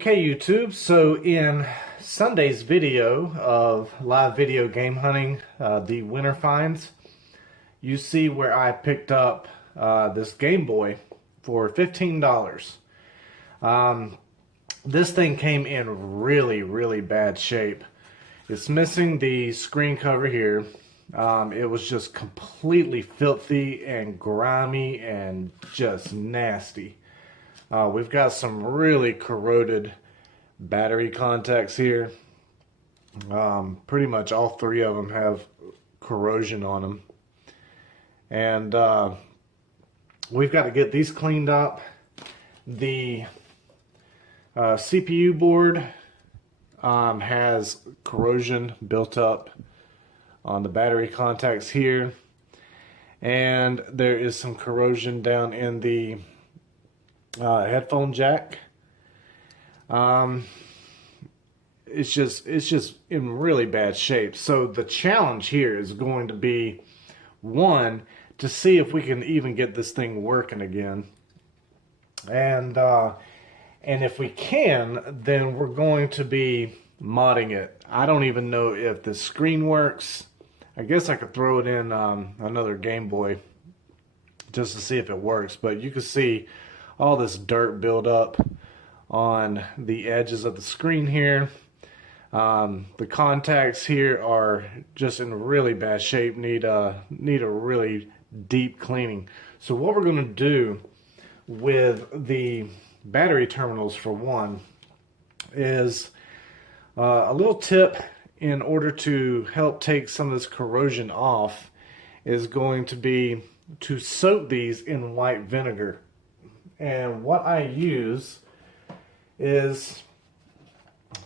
Okay, YouTube, so in Sunday's video of live video game hunting, the winter finds, you see where I picked up this Game Boy for $15. This thing came in really bad shape. It's missing the screen cover here. It was just completely filthy and grimy and just nasty. We've got some really corroded battery contacts here. Pretty much all three of them have corrosion on them. And we've got to get these cleaned up. The CPU board has corrosion built up on the battery contacts here. And there is some corrosion down in the headphone jack. It's just in really bad shape. So the challenge here is going to be, one, to see if we can even get this thing working again. And if we can, then we're going to be modding it. I don't even know if the screen works. I guess I could throw it in another Game Boy just to see if it works. But you can see all this dirt build up on the edges of the screen here. The contacts here are just in really bad shape, need a really deep cleaning. So what we're going to do with the battery terminals, for one, is a little tip in order to help take some of this corrosion off is going to be to soak these in white vinegar. And what I use is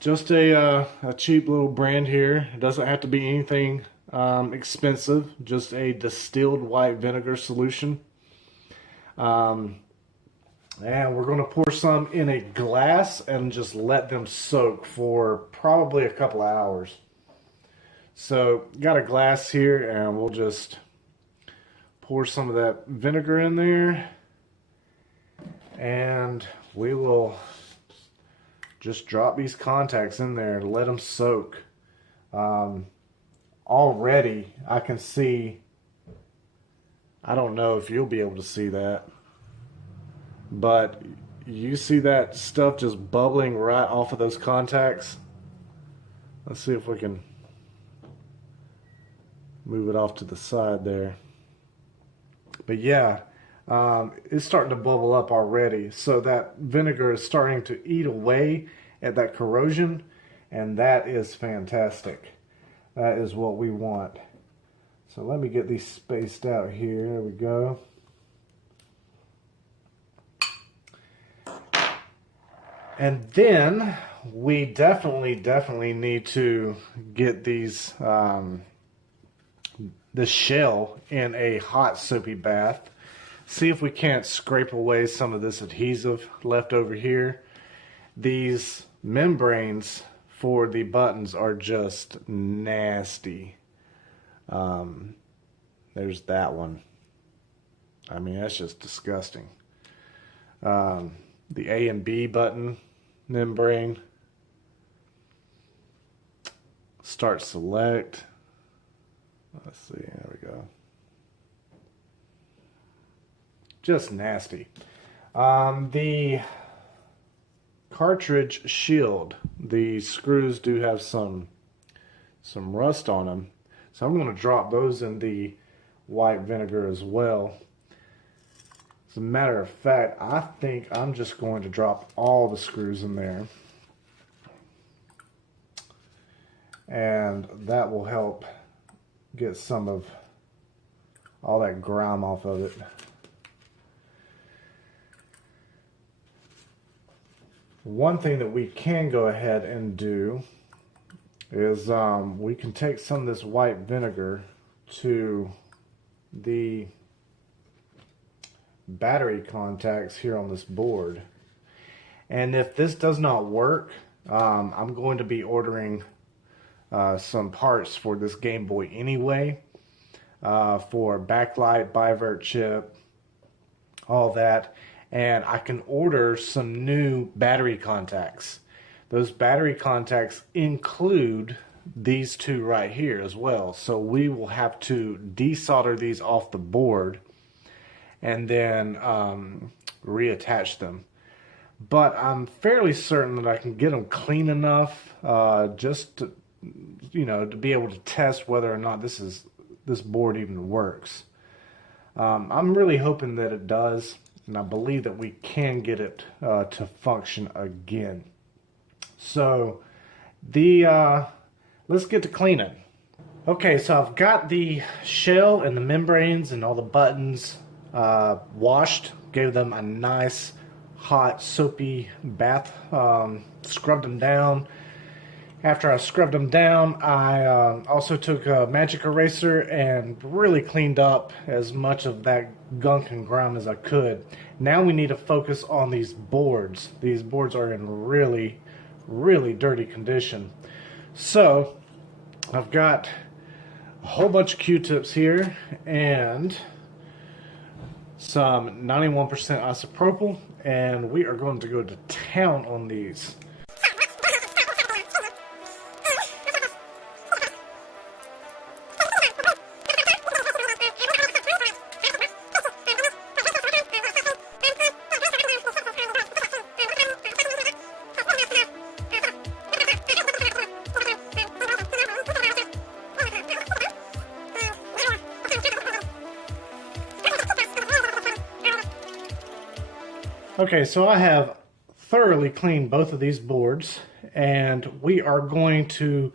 just a cheap little brand here. It doesn't have to be anything expensive, just a distilled white vinegar solution. And we're going to pour some in a glass and just let them soak for probably a couple of hours. So got a glass here, and we'll just pour some of that vinegar in there. And we will just drop these contacts in there and let them soak. Already I can see, I don't know if you'll be able to see that, but you see that stuff just bubbling right off of those contacts. Let's see if we can move it off to the side there. But yeah, it's starting to bubble up already. So that vinegar is starting to eat away at that corrosion, and that is fantastic. That is what we want. So let me get these spaced out here. There we go. And then we definitely need to get these this shell in a hot soapy bath. See if we can't scrape away some of this adhesive left over here. These membranes for the buttons are just nasty. There's that one. I mean, that's just disgusting. The A and B button membrane. Start select. Let's see, there we go. Just nasty. The cartridge shield, the screws do have some rust on them, so I'm going to drop those in the white vinegar as well. As a matter of fact, I think I'm just going to drop all the screws in there, and that will help get some of all that grime off of it. One thing that we can go ahead and do is we can take some of this white vinegar to the battery contacts here on this board. And if this does not work, I'm going to be ordering some parts for this Game Boy anyway, for backlight, bivert chip, all that. and I can order some new battery contacts. Those battery contacts include these two right here as well. So we will have to desolder these off the board and then reattach them. But I'm fairly certain that I can get them clean enough just to, to be able to test whether or not this board even works. I'm really hoping that it does, and I believe that we can get it to function again. So let's get to cleaning. Okay, so I've got the shell and the membranes and all the buttons washed. Gave them a nice hot soapy bath. Scrubbed them down. After I scrubbed them down, I also took a magic eraser and really cleaned up as much of that gunk and grime as I could. Now we need to focus on these boards. These boards are in really dirty condition. So I've got a whole bunch of Q-tips here and some 91% isopropyl, and we are going to go to town on these. Okay, so I have thoroughly cleaned both of these boards, and we are going to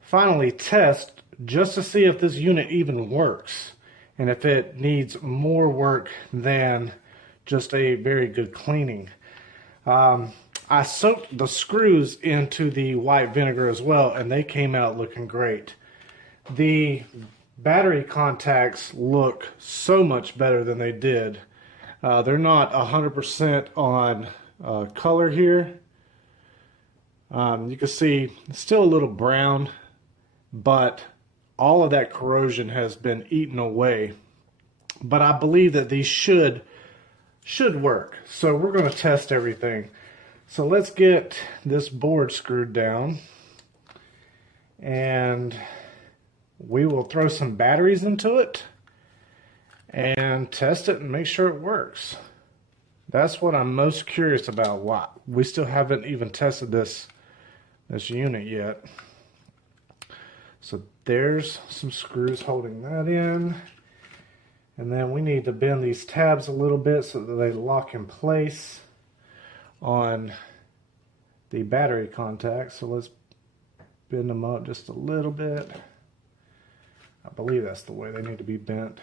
finally test just to see if this unit even works and if it needs more work than just a very good cleaning. I soaked the screws into the white vinegar as well, and they came out looking great. The battery contacts look so much better than they did. They're not 100% on color here. You can see it's still a little brown, but all of that corrosion has been eaten away. But I believe that these should work. So we're going to test everything. So let's get this board screwed down, and we will throw some batteries into it and test it and make sure it works. That's what I'm most curious about. Why we still haven't even tested this unit yet. So there's some screws holding that in, and then we need to bend these tabs a little bit so that they lock in place on the battery contacts. So let's bend them up just a little bit. I believe that's the way they need to be bent.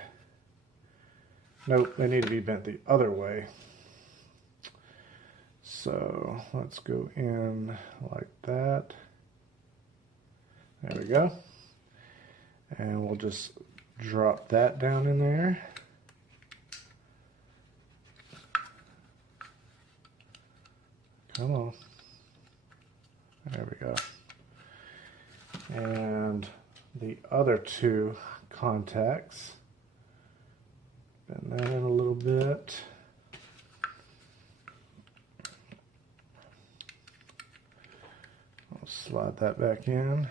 Nope, they need to be bent the other way. So let's go in like that. There we go. And we'll just drop that down in there. Come on. There we go. And the other two contacts. Bend that in a little bit. I'll slide that back in.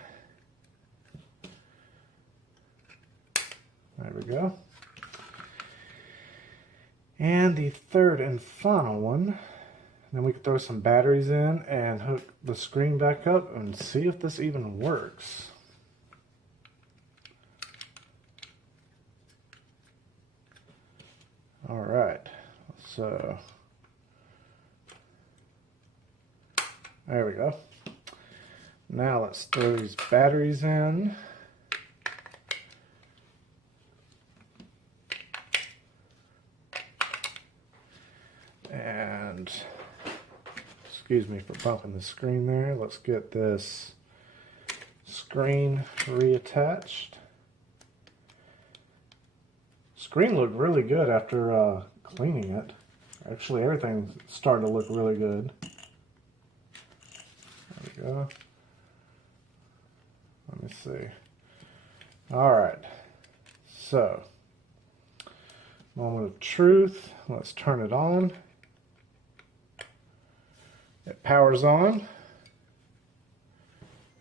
There we go. And the third and final one. Then we can throw some batteries in and hook the screen back up and see if this even works. All right, so there we go. Now let's throw these batteries in. And excuse me for bumping the screen there. Let's get this screen reattached. Screen looked really good after cleaning it. Actually, everything's starting to look really good. There we go. Let me see. All right. So, moment of truth. Let's turn it on. It powers on.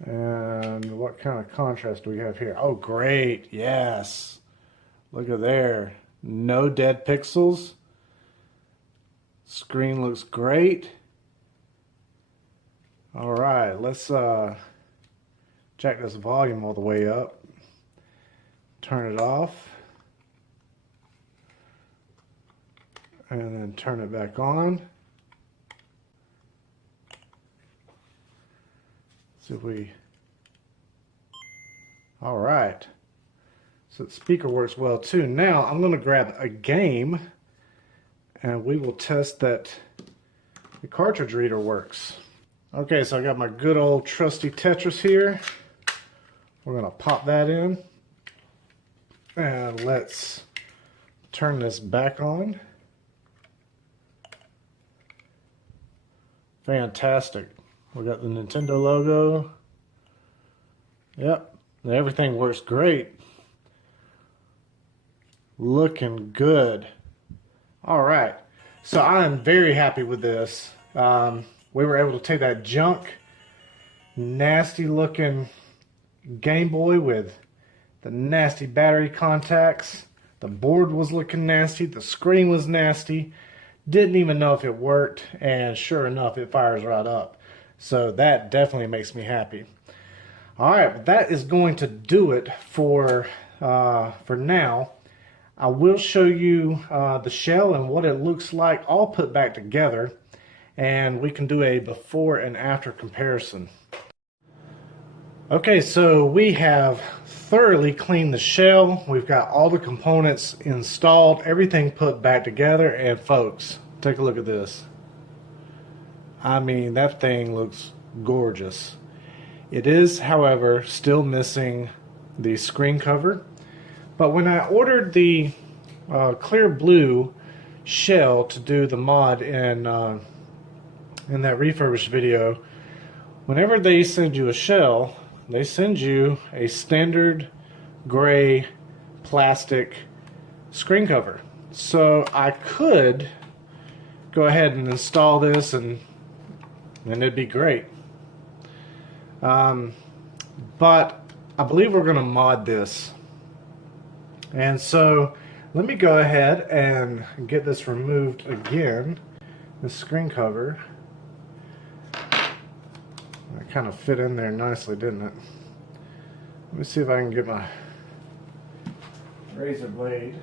And what kind of contrast do we have here? Oh, great. Yes. Look at there. No dead pixels. Screen looks great. All right, let's jack this volume all the way up. Turn it off. And then turn it back on. See if we... All right. So the speaker works well too. Now I'm going to grab a game and we will test that the cartridge reader works. Okay, so I got my good old trusty Tetris here. We're going to pop that in. And let's turn this back on. Fantastic. We got the Nintendo logo. Yep, everything works great. Looking good. All right, so I am very happy with this. We were able to take that junk, nasty looking Game Boy with the nasty battery contacts. The board was looking nasty. The screen was nasty. Didn't even know if it worked, and sure enough, it fires right up. So that definitely makes me happy. All right, that is going to do it for now. I will show you the shell and what it looks like all put back together, and we can do a before and after comparison. Okay, so we have thoroughly cleaned the shell. We've got all the components installed, everything put back together, and folks, take a look at this. I mean, that thing looks gorgeous. It is, however, still missing the screen cover. But when I ordered the clear blue shell to do the mod in that refurbished video, whenever they send you a shell, they send you a standard gray plastic screen cover. So I could go ahead and install this and it'd be great. But I believe we're going to mod this. And so let me go ahead and get this removed again, the screen cover. It kind of fit in there nicely, didn't it? Let me see if I can get my razor blade.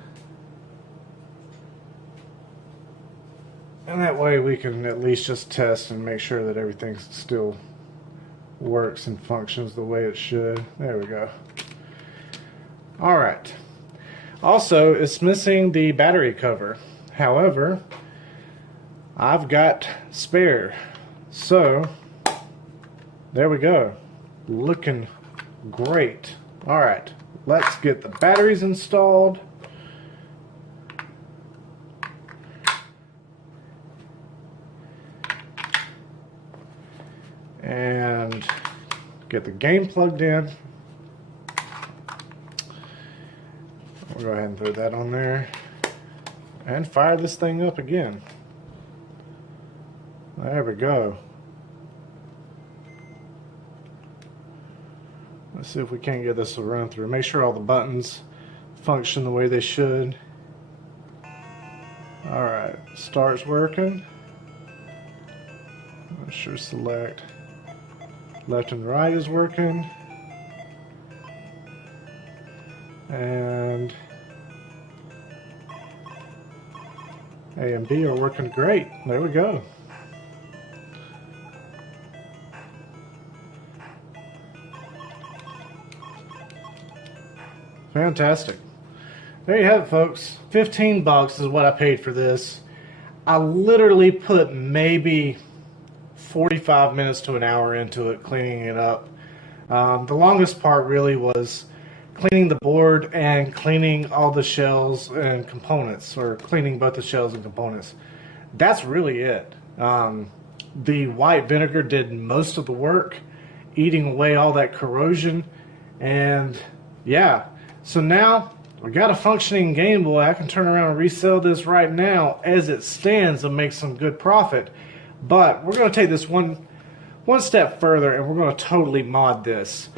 And that way we can at least just test and make sure that everything still works and functions the way it should. There we go. Alright. Also, it's missing the battery cover. However, I've got spare. So, there we go. Looking great. Alright, let's get the batteries installed. And get the game plugged in. We'll go ahead and throw that on there and fire this thing up again. There we go. Let's see if we can't get this to run through. Make sure all the buttons function the way they should. Alright, start's working. I'm sure select. Left and right is working. And A and B are working great. There we go. Fantastic. There you have it, folks. 15 bucks is what I paid for this. I literally put maybe 45 minutes to an hour into it, cleaning it up. The longest part really was cleaning the board and cleaning all the shells and components, or cleaning both the shells and components. That's really it. The white vinegar did most of the work, eating away all that corrosion. And yeah, so now we got a functioning Game Boy. I can turn around and resell this right now as it stands and make some good profit. But we're going to take this one step further, and we're going to totally mod this.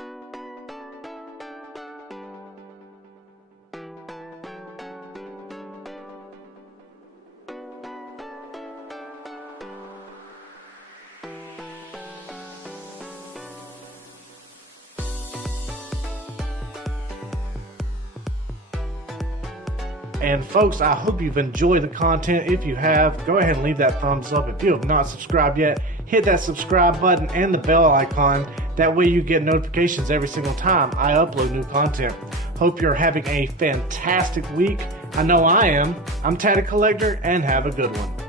And folks, I hope you've enjoyed the content. If you have, go ahead and leave that thumbs up. If you have not subscribed yet, hit that subscribe button and the bell icon. That way you get notifications every single time I upload new content. Hope you're having a fantastic week. I know I am. I'm Taddy Collector, and have a good one.